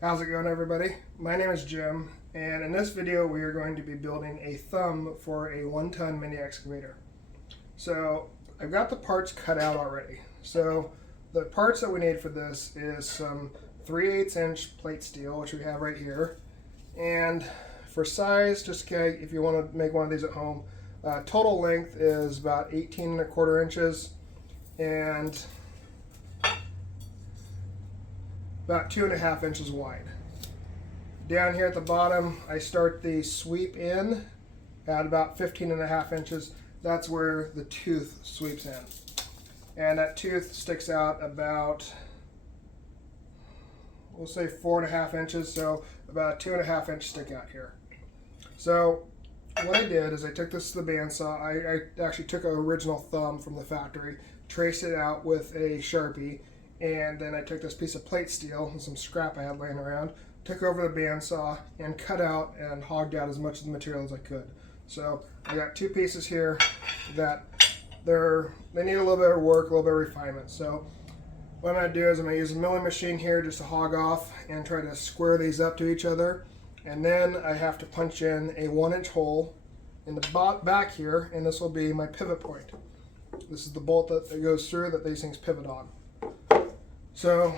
How's it going, everybody? My name is Jim, and in this video we are going to be building a thumb for a 1-ton mini excavator. So I've got the parts cut out already. So the parts that we need for this is some 3/8 inch plate steel, which we have right here. And for size, just if you want to make one of these at home, total length is about 18¼ inches and about 2½ inches wide. Down here at the bottom, I start the sweep in at about 15½ inches. That's where the tooth sweeps in. And that tooth sticks out about, we'll say 4½ inches, so about a 2½ inch stick out here. So what I did is I took this to the bandsaw. I actually took an original thumb from the factory, traced it out with a Sharpie, and then I took this piece of plate steel and some scrap I had laying around, took over the bandsaw and cut out and hogged out as much of the material as I could. So I got two pieces here that they need a little bit of work, a little bit of refinement. So what I'm going to do is I'm going to use a milling machine here just to hog off and try to square these up to each other. And then I have to punch in a 1-inch hole in the back here, and this will be my pivot point. This is the bolt that goes through that these things pivot on. So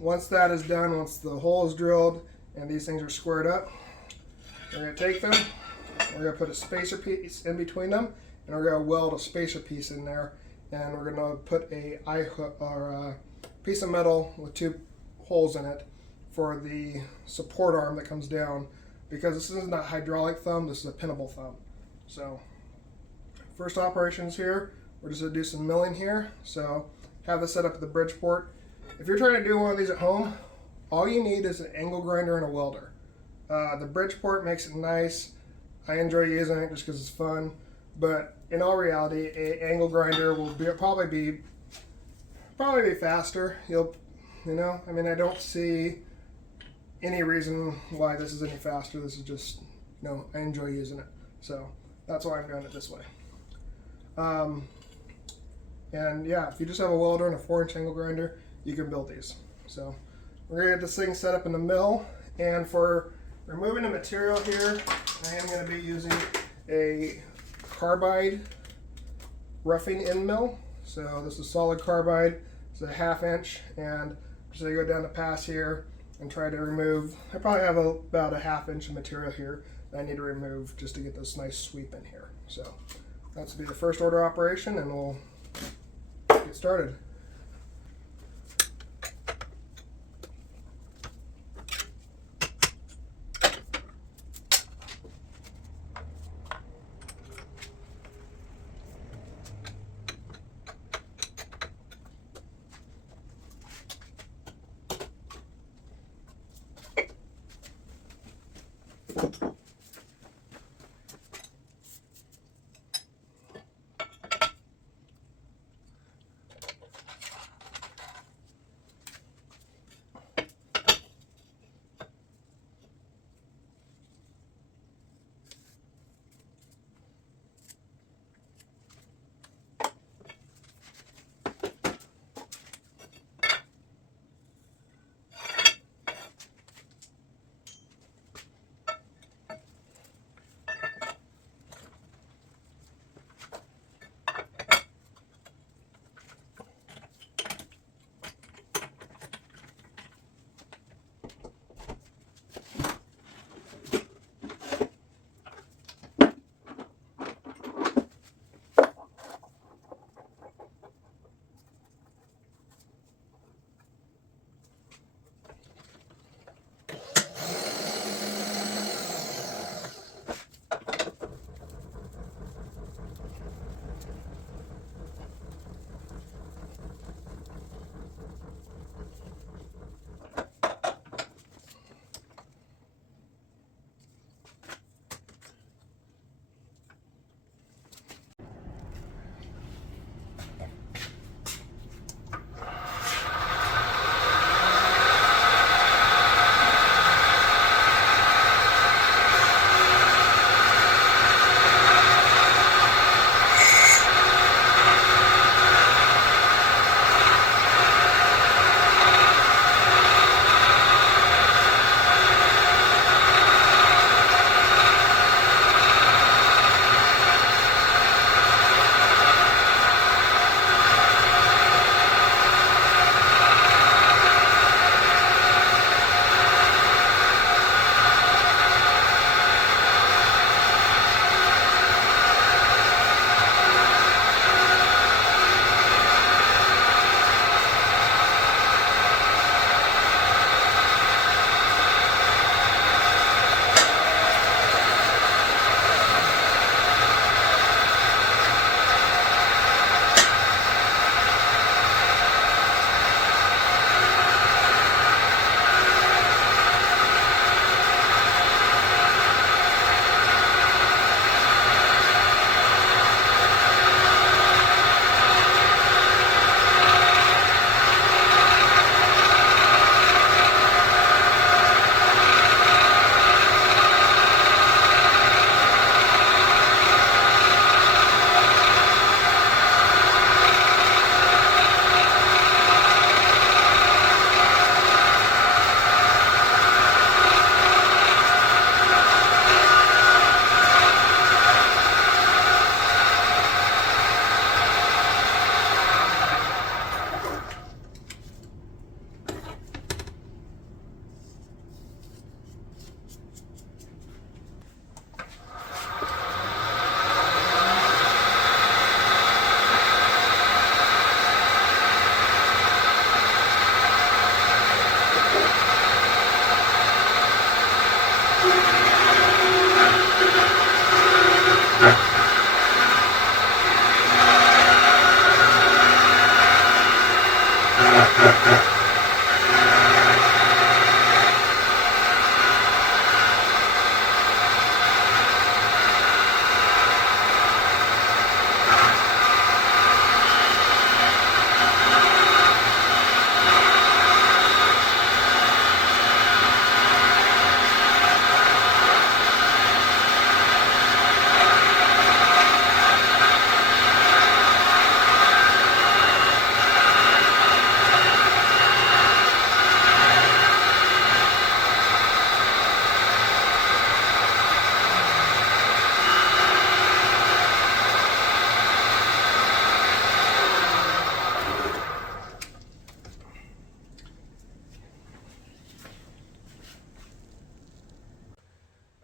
once that is done, once the hole is drilled and these things are squared up, we're going to take them, we're going to put a spacer piece in between them, and we're going to weld a spacer piece in there, and we're going to put a eye hook or a piece of metal with 2 holes in it for the support arm that comes down, because this is not a hydraulic thumb, this is a pinnable thumb. So first operations here, we're just going to do some milling here. So have this set up at the Bridgeport. If you're trying to do one of these at home, all you need is an angle grinder and a welder. The Bridgeport makes it nice. I enjoy using it just because it's fun. But in all reality, an angle grinder will probably be faster. I don't see any reason why this is any faster. This is just, I enjoy using it. So that's why I'm doing it this way. And yeah, if you just have a welder and a 4-inch angle grinder, you can build these. So we're gonna get this thing set up in the mill, and for removing the material here, I am gonna be using a carbide roughing end mill. So this is solid carbide, it's a 1/2 inch, and I'm just gonna go down the pass here and try to remove, I probably have about a 1/2 inch of material here that I need to remove just to get this nice sweep in here. So that's be the first order operation, and we'll get started.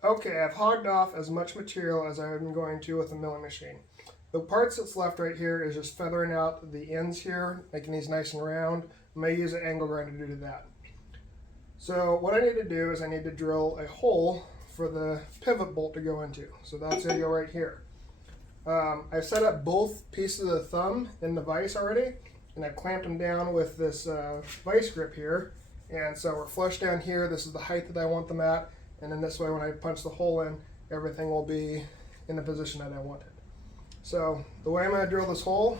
Okay, I've hogged off as much material as I'm going to with the milling machine. The parts that's left right here is just feathering out the ends here, making these nice and round. I may use an angle grinder to do that. So what I need to do is I need to drill a hole for the pivot bolt to go into. So that's going to go right here. I've set up both pieces of the thumb in the vise already, and I've clamped them down with this vise grip here. And so we're flush down here. This is the height that I want them at. And then this way, when I punch the hole in, everything will be in the position that I want it. So the way I'm going to drill this hole,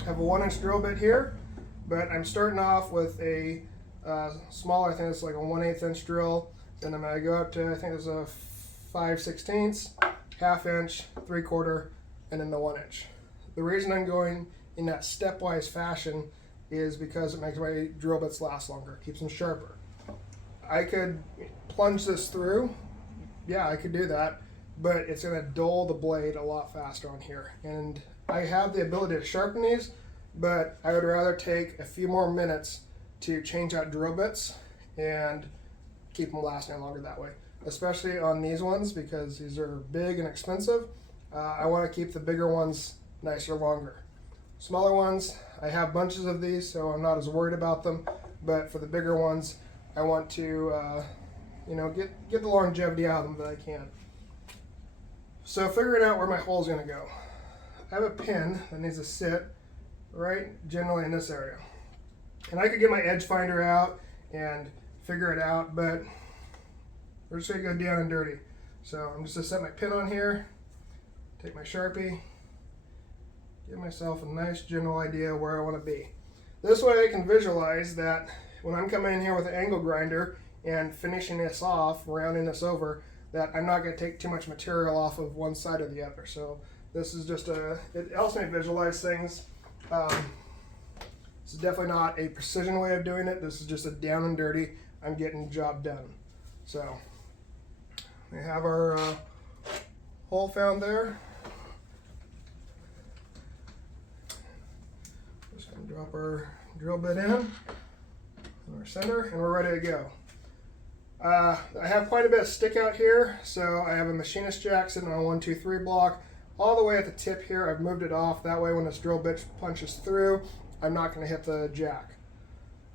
I have a 1-inch drill bit here, but I'm starting off with a smaller, I think it's like a 1/8 inch drill. Then I'm going to go up to, I think it's a 5/16, 1/2 inch, 3/4, and then the 1 inch. The reason I'm going in that stepwise fashion is because it makes my drill bits last longer, keeps them sharper. I could plunge this through, yeah, I could do that, but it's going to dull the blade a lot faster on here. And I have the ability to sharpen these, but I would rather take a few more minutes to change out drill bits and keep them lasting longer that way, especially on these ones because these are big and expensive. I want to keep the bigger ones nicer longer. Smaller ones, I have bunches of these, so I'm not as worried about them, but for the bigger ones, I want to get the longevity out of them that I can. So figuring out where my hole is going to go. I have a pin that needs to sit right generally in this area. And I could get my edge finder out and figure it out, but we're just going to go down and dirty. So I'm just going to set my pin on here, take my Sharpie, give myself a nice general idea where I want to be. This way I can visualize that when I'm coming in here with an angle grinder and finishing this off, rounding this over, that I'm not going to take too much material off of one side or the other. So this is just it helps me visualize things. This is definitely not a precision way of doing it. This is just a down and dirty, I'm getting the job done. So we have our hole found there. Just going to drop our drill bit in our center, and we're ready to go. I have quite a bit of stick out here, so I have a machinist jack sitting on a 1-2-3 block. All the way at the tip here, I've moved it off. That way when this drill bit punches through, I'm not going to hit the jack.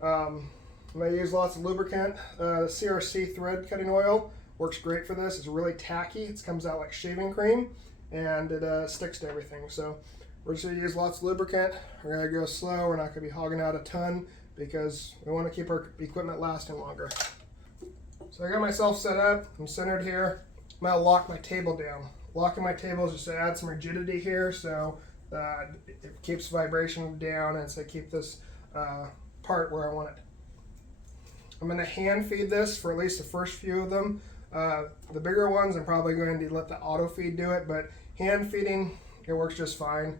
I'm going to use lots of lubricant. The CRC thread cutting oil works great for this. It's really tacky. It comes out like shaving cream, and it sticks to everything. So we're just going to use lots of lubricant. We're going to go slow. We're not going to be hogging out a ton because we want to keep our equipment lasting longer. So I got myself set up. I'm centered here. I'm going to lock my table down. Locking my table is just to add some rigidity here, so it keeps vibration down and so keep this part where I want it. I'm going to hand feed this for at least the first few of them. The bigger ones, I'm probably going to let the auto feed do it, but hand feeding, it works just fine.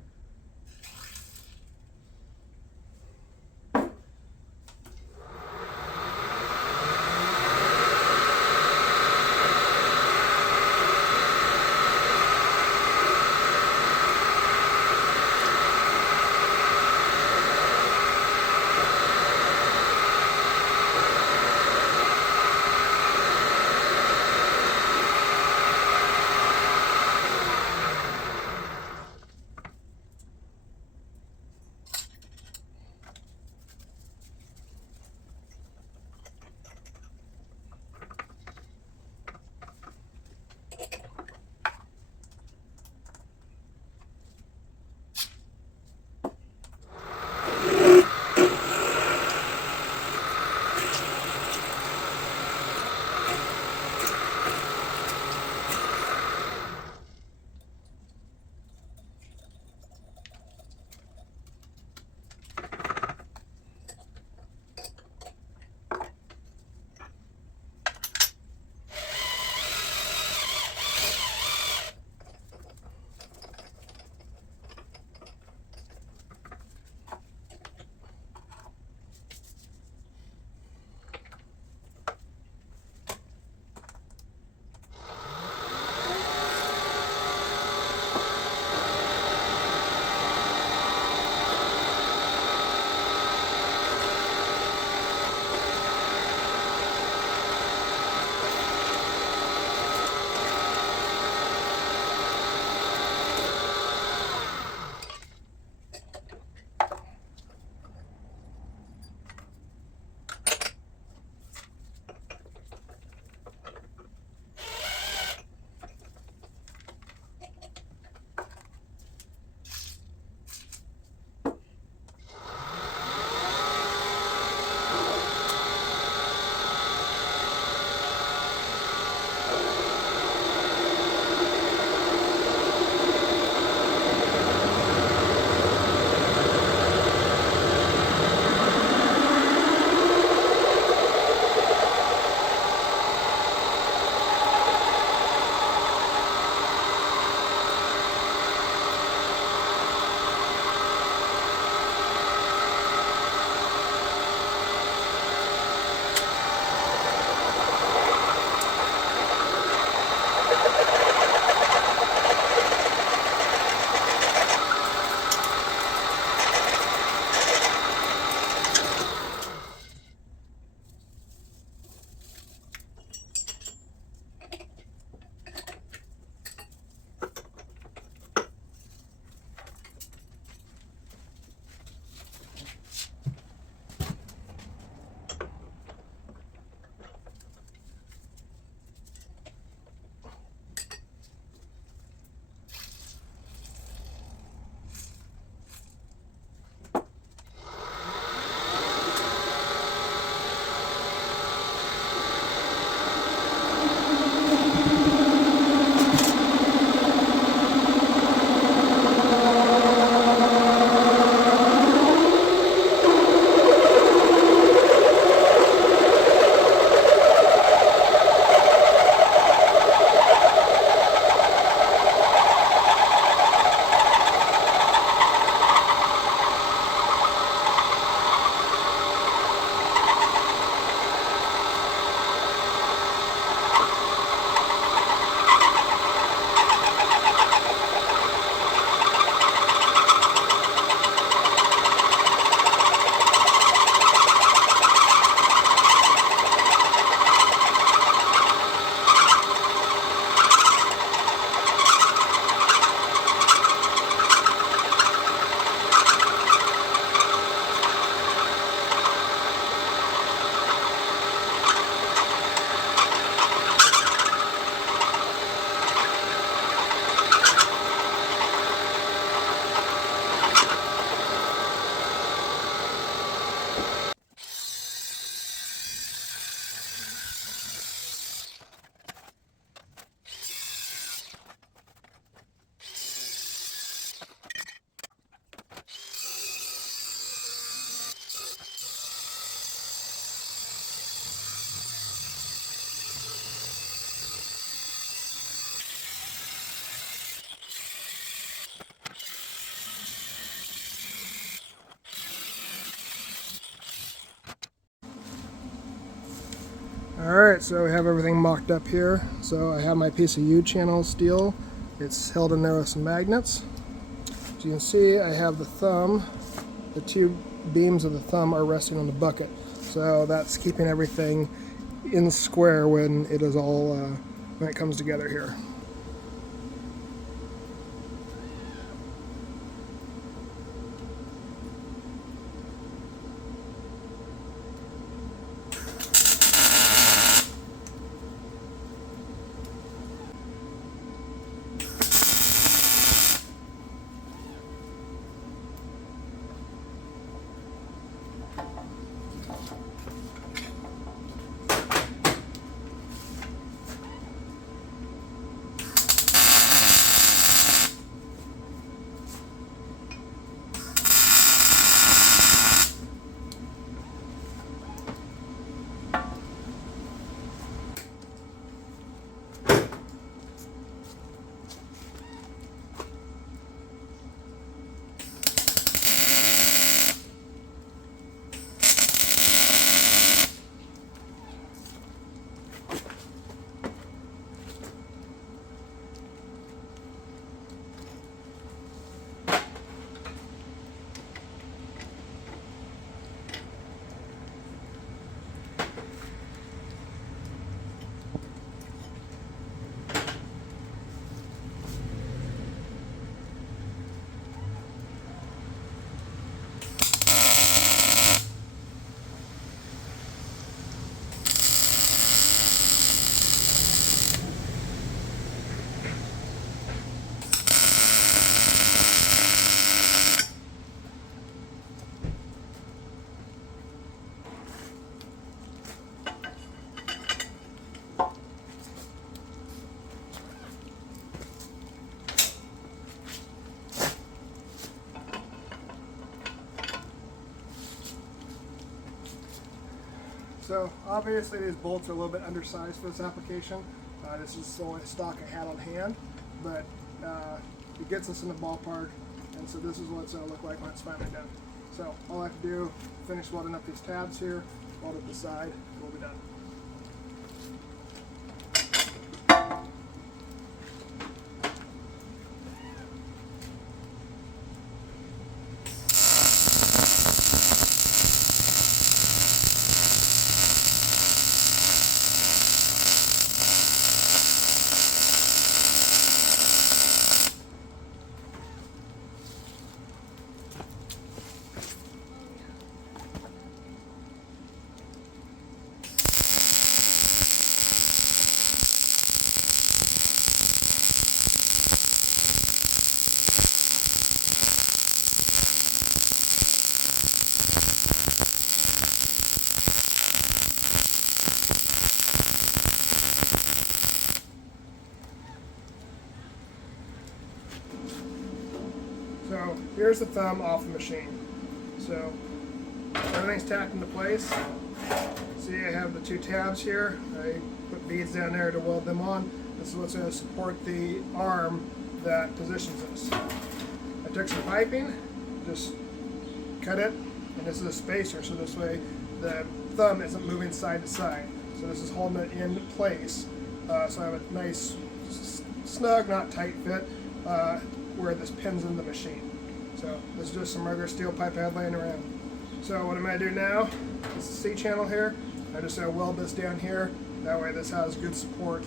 Alright, so we have everything mocked up here. So I have my piece of U-channel steel. It's held in there with some magnets. As you can see, I have the thumb. The two beams of the thumb are resting on the bucket. So that's keeping everything in square when it is all, when it comes together here. So obviously these bolts are a little bit undersized for this application. This is the only stock I had on hand, but it gets us in the ballpark, and so this is what it's going to look like when it's finally done. So all I have to do, finish welding up these tabs here, weld up the side, and we'll be done. So here's the thumb off the machine. So everything's tacked into place. See, I have the two tabs here. I put beads down there to weld them on. This is what's going to support the arm that positions this. I took some piping, just cut it, and this is a spacer, so this way the thumb isn't moving side to side. So this is holding it in place. So I have a nice, snug, not tight fit, where this pins in the machine. So this is just some regular steel pipe I had laying around. So what I'm going to do now, this is the C-channel here. I'm just going to weld this down here. That way this has good support.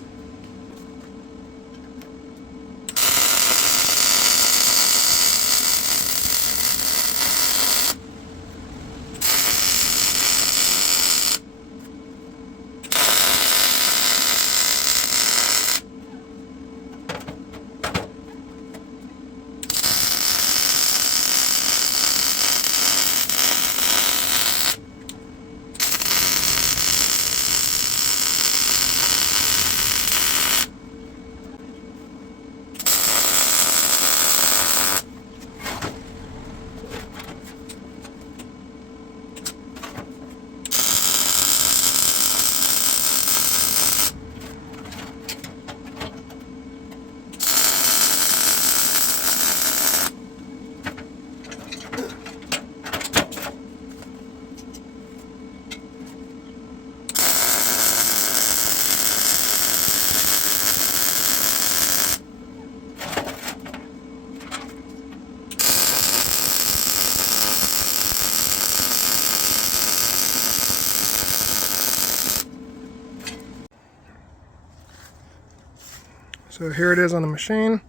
So here it is on the machine.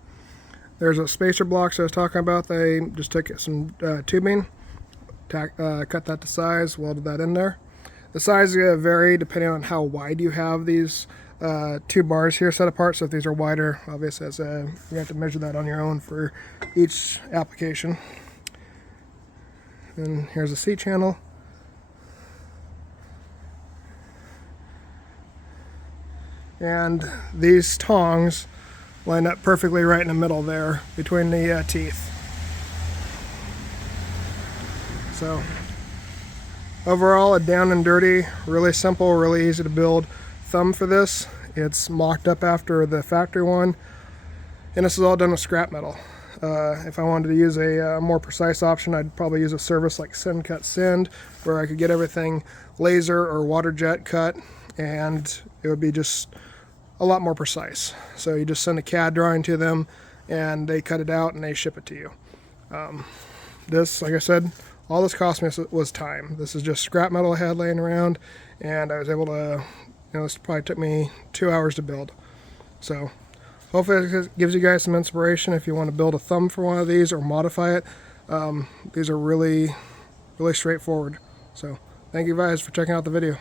There's a spacer blocks I was talking about. They just took some tubing, cut that to size, welded that in there. The size is going to vary depending on how wide you have these two bars here set apart. So if these are wider, obviously you have to measure that on your own for each application. And here's a C channel. And these tongs line up perfectly right in the middle there between the teeth. So overall, a down and dirty, really simple, really easy to build thumb for this. It's mocked up after the factory one, and this is all done with scrap metal. If I wanted to use a more precise option, I'd probably use a service like Send Cut Send, where I could get everything laser or water jet cut, and it would be just a lot more precise. So you just send a CAD drawing to them, and they cut it out and they ship it to you. This, like I said, all this cost me was time. This is just scrap metal I had laying around, and I was able to, this probably took me 2 hours to build. So hopefully it gives you guys some inspiration if you want to build a thumb for one of these or modify it. These are really, really straightforward. So thank you guys for checking out the video.